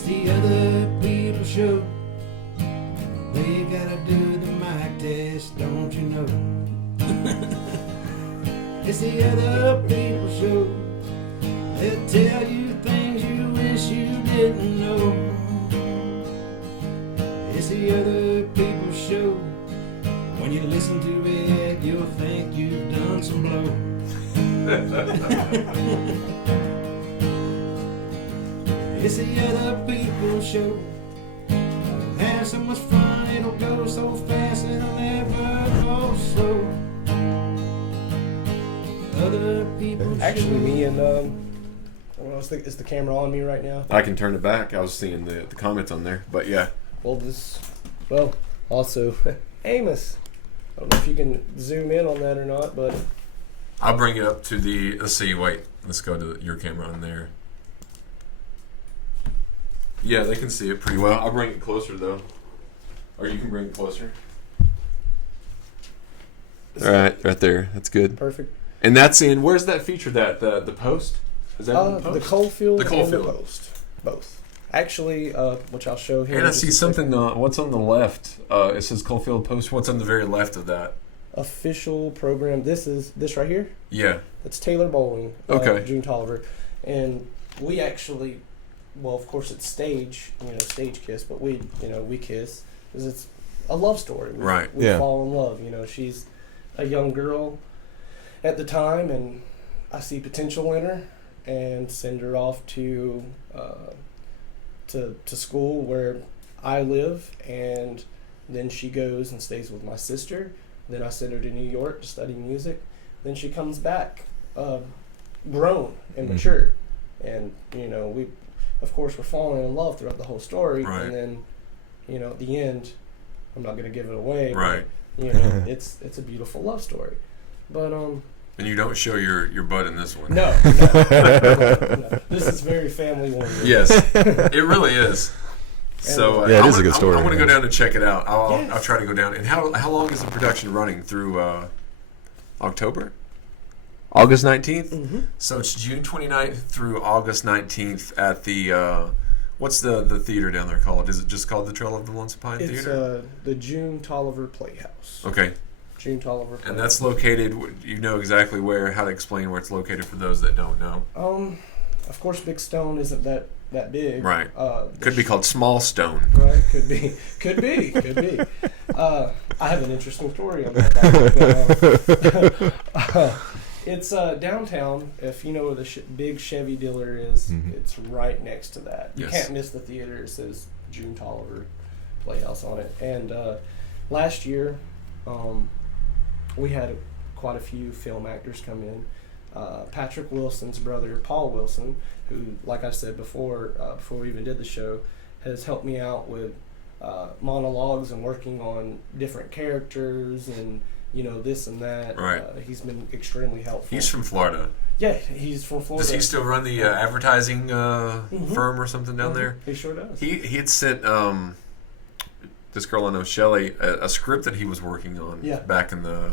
It's the other people show. They gotta do the mic test, don't you know? It's the other people show. They'll tell you things you wish you didn't know. It's the other people show. When you listen to it, you'll think you've done some blow. It's the other people show. We'll have so much fun, it'll go so fast, it'll never go slow. Other people Actually, show. me and I don't know, is the camera on me right now? I can turn it back. I was seeing the comments on there, but yeah. Well, also Amos. I don't know if you can zoom in on that or not, but I'll bring it up to the. Let's see. Wait. Let's go to your camera on there. Yeah, they can see it pretty well. I'll bring it closer though, or you can bring it closer. All right, right there. That's good. perfect. And that's in. Where's that featured? That the post. Is that in the post? The Coalfield The and Coalfield. the Post. Both. Actually, which I'll show here. And in I just see a second. something. What's on the left? It says Coalfield Post. What's on the very left of that? Official program. This right here. Yeah. It's Taylor Bowling. Okay. June Tolliver, and we actually, well, of course it's stage kiss, but we kiss because it's a love story. Right. We Yeah. fall in love. She's a young girl at the time, and I see potential in her, and send her off to school where I live, and then she goes and stays with my sister. Then I send her to New York to study music. Then she comes back, grown and mature, and we, of course, we're falling in love throughout the whole story. Right. And then, at the end, I'm not going to give it away. Right. But, it's a beautiful love story, but And you don't show your butt in this one. no. This is very family oriented. Yes, it really is. So Yeah, it is a good story. I want to go down and check it out. I'll Yes. try to go down. And how long is the production running through? October? August 19th? Mm-hmm. So it's June 29th through August 19th at the, what's the theater down there called? Is it just called the Trail of the Lonesome Pine It's Theater? the June Tolliver Playhouse. Okay. June Tolliver Playhouse. And that's located, you know exactly how to explain where it's located for those that don't know. Of course, Big Stone isn't that big. Right. The Could be called Small Stone. Right. Could be. I have an interesting story on that. It's downtown. If you know where the big Chevy dealer is, it's right next to that. You Yes. can't miss the theater. It says June Tolliver Playhouse on it. And last year, we had quite a few film actors come in. Patrick Wilson's brother, Paul Wilson, who, like I said before we even did the show, has helped me out with monologues and working on different characters and this and that. Right. He's been extremely helpful. He's from Florida. Yeah, he's from Florida. Does he still run the advertising firm or something down there? He sure does. He had sent this girl I know, Shelley, a script that he was working on back in the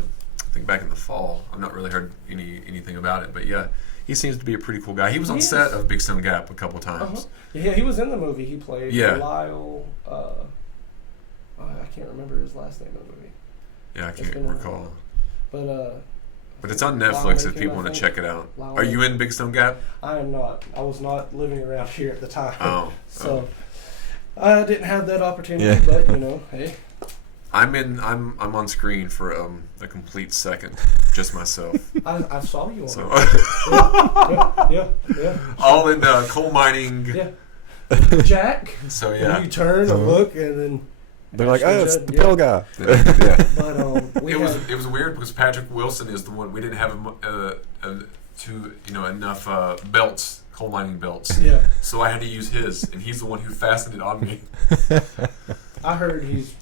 fall. I've not really heard anything about it, but yeah, he seems to be a pretty cool guy. He was on set of Big Stone Gap a couple times. Yeah, he was in the movie. He played Lyle. I can't remember his last name in the movie. Yeah, I can't recall. But it's on Netflix if Lincoln, people I want to think. check it out. Lyle Are you in Big Stone Gap? I am not. I was not living around here at the time. Oh. So I didn't have that opportunity, Yeah. but hey. I'm on screen for a complete second, just myself. I saw you on So yeah. all in coal mining. Yeah. Jack. So And yeah, you turn and look, and then They're like, oh, it's the Yeah. pill guy. yeah. But It was weird because Patrick Wilson is the one we didn't have enough belts, coal mining belts. Yeah. So I had to use his, and he's the one who fastened it on me. I heard he's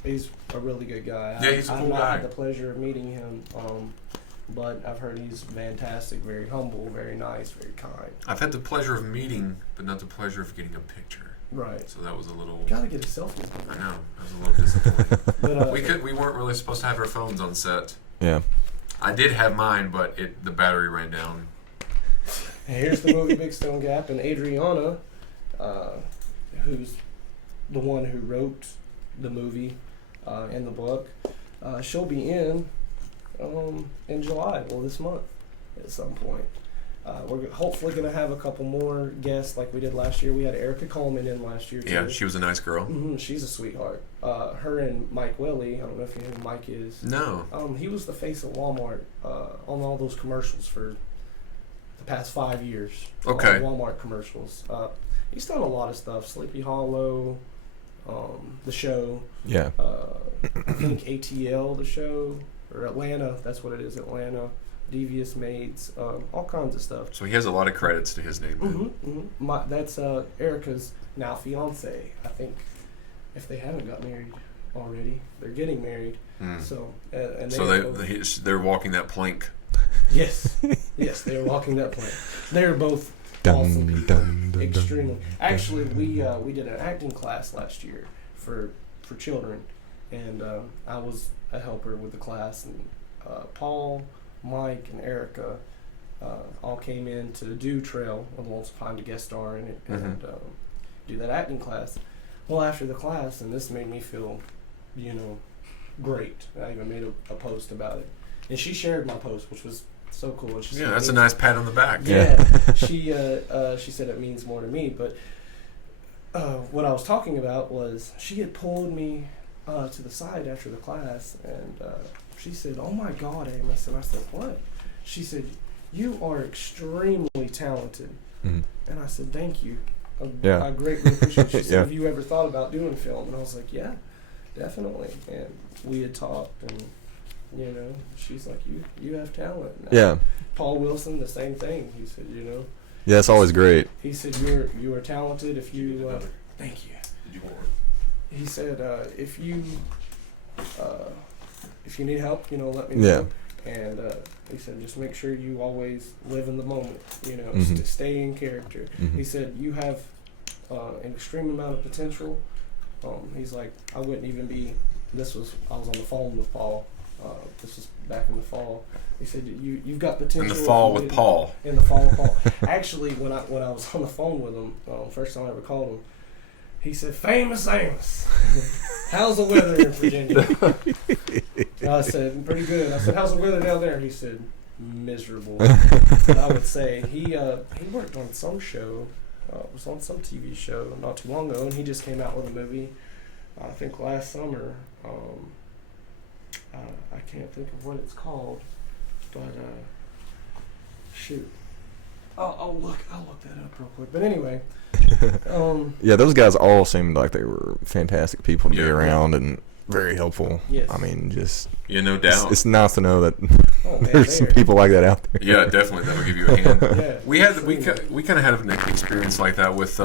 a really good guy. Yeah, he's a cool I've not guy. had the pleasure of meeting him, but I've heard he's fantastic, very humble, very nice, very kind. I've had the pleasure of meeting, but not the pleasure of getting a picture. Right. So that was a little. Gotta get a selfie. I know. That was a little disappointing. But, We weren't really supposed to have our phones on set. Yeah. I did have mine, but the battery ran down. here's the movie Big Stone Gap, and Adriana, who's the one who wrote the movie and the book. She'll be in July, this month at some point. We're hopefully going to have a couple more guests like we did last year. We had Erica Coleman in last year, too. Yeah, she was a nice girl. Mm-hmm, she's a sweetheart. Her and Mike Willie, I don't know if you know who Mike is. No. He was the face of Walmart on all those commercials for the past 5 years. Okay. Walmart commercials. He's done a lot of stuff. Sleepy Hollow, the show. Yeah. I think ATL, the show, or Atlanta. That's what it is, Atlanta. Devious Maids, all kinds of stuff. So he has a lot of credits to his name. Mm-hmm, mm-hmm. That's Erica's now fiance. I think if they haven't got married already, they're getting married. Mm. So and they're walking that plank. Yes, yes, they're walking that plank. They're both awesome people. Extremely. Actually, we did an acting class last year for children, and I was a helper with the class, and Paul, Mike, and Erica all came in to do Trail of Lonesome Pine to guest star in it and do that acting class. Well, after the class, and this made me feel, great. I even made a post about it, and she shared my post, which was so cool. And she said, that's a nice pat on the back. Yeah, she said it means more to me. But what I was talking about was she had pulled me to the side after the class, and she said, "Oh my God, Amos," and I said, "What?" She said, "You are extremely talented," and I said, "Thank you." I greatly appreciate it. She said, "Have you ever thought about doing film?" And I was like, "Yeah, definitely." And we had talked, and she's like, "You have talent." And Paul Wilson, the same thing. He said, Yeah, it's always great. He said, "You are talented if you." Thank you. Did you want? He said, "If you need help, let me know." And he said, "Just make sure you always live in the moment, stay in character." Mm-hmm. He said, "You have an extreme amount of potential." He's like, "I wouldn't even be." I was on the phone with Paul. This was back in the fall. He said, "You've got potential." In the fall with Paul. In the fall with Paul. Actually, when I was on the phone with him, first time I ever called him, he said, "Famous Amos, how's the weather in Virginia?" I said, "Pretty good." I said, "How's the weather down there?" He said, "Miserable." I would say he worked on some show, was on some TV show not too long ago, and he just came out with a movie, I think last summer. I can't think of what it's called, but shoot, I'll look that up real quick. But anyway. Yeah, those guys all seemed like they were fantastic people to be around and very helpful. Yes. I mean, just no doubt. It's nice to know that there's some people like that out there. Yeah, definitely. That'll give you a hand. We kind of had an experience like that with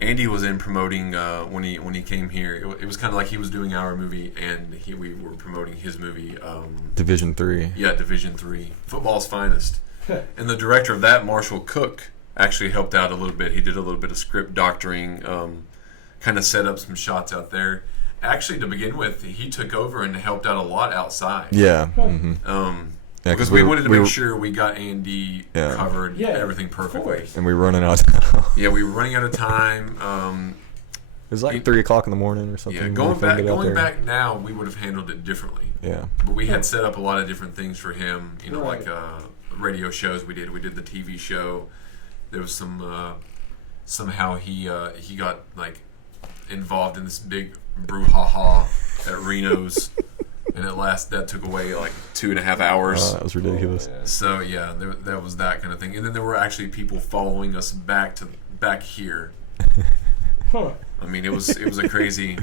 Andy was in promoting when he came here. It was kind of like he was doing our movie and we were promoting his movie. Division 3. Yeah, Division 3, Football's Finest, and the director of that, Marshall Cook, actually helped out a little bit. He did a little bit of script doctoring, kind of set up some shots out there. Actually, to begin with, he took over and helped out a lot outside. Yeah. Because we wanted to make sure we got Andy covered, everything perfectly. And we were running out of time. Yeah, we were running out of time. It was like 3 o'clock in the morning or something. Yeah, going back now, we would have handled it differently. Yeah. But we had set up a lot of different things for him, like radio shows we did. We did the TV show. There was some somehow he got like involved in this big brouhaha at Reno's, and that took away like 2.5 hours. That was ridiculous. So that was that kind of thing, and then there were actually people following us back here. I mean, it was a crazy.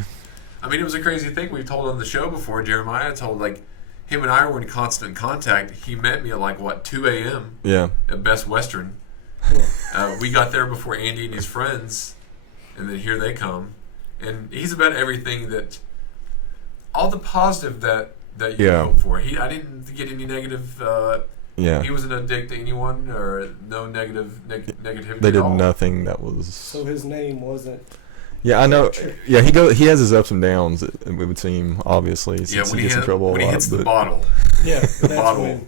It was a crazy thing. We've told on the show before. Jeremiah told him and I were in constant contact. He met me at 2 a.m. At Best Western. We got there before Andy and his friends, and then here they come, and he's about everything all the positive that you hope for. I didn't get any negative. He wasn't a dick to anyone or no negativity. They did nothing that was. So his name wasn't. Yeah, I know. Yeah, he has his ups and downs. It would seem obviously. When he gets in trouble when he hits the bottle. Yeah, the bottle.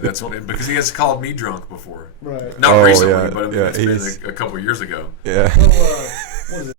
That's when because he has called me drunk before. Right. Not recently, but it's been a couple of years ago. Yeah. Well, What is it?